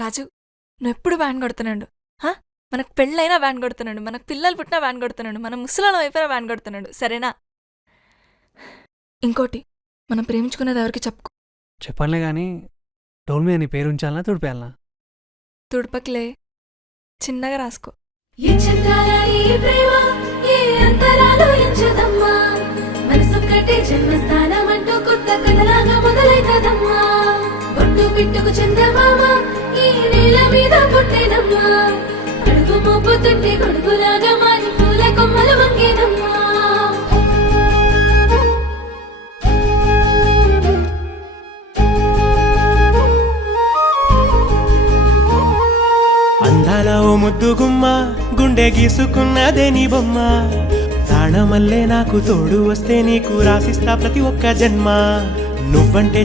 రాజు నువ్వెప్పుడు వ్యాన్ కొడుతున్నాడు. మనకు పెళ్ళైనా వ్యాన్ కొడుతున్నాడు, మనకు పిల్లలు పుట్టినా వ్యాన్ కొడుతున్నాడు, మన ముసలాలం అయిపోయినా వ్యాన్ కొడుతున్నాడు. సరేనా? ఇంకోటి, మనం ప్రేమించుకున్నది ఎవరికి చెప్పుకో. చెప్పనులే కానీ డోల్మీ అని పేరు ఉంచాలనా తుడిపేయాలనా? తుడపకిలే, చిన్నగా రాసుకో. పిట్టుకు చందమామ ఈ నేల మీద పుట్టేనమ్మా, అడుగు మోపుతుంటే గొడుగులాగా మారి పూల కొమ్మలు వంగేనమ్మా. అందాల ఓ ముద్దు గుమ్మ, గుండె గీసుకున్నదే నీ బొమ్మ, ప్రాణమల్లే నాకు తోడు వస్తే నీకు రాసిస్తా ప్రతి ఒక్క జన్మ. నువ్వంటే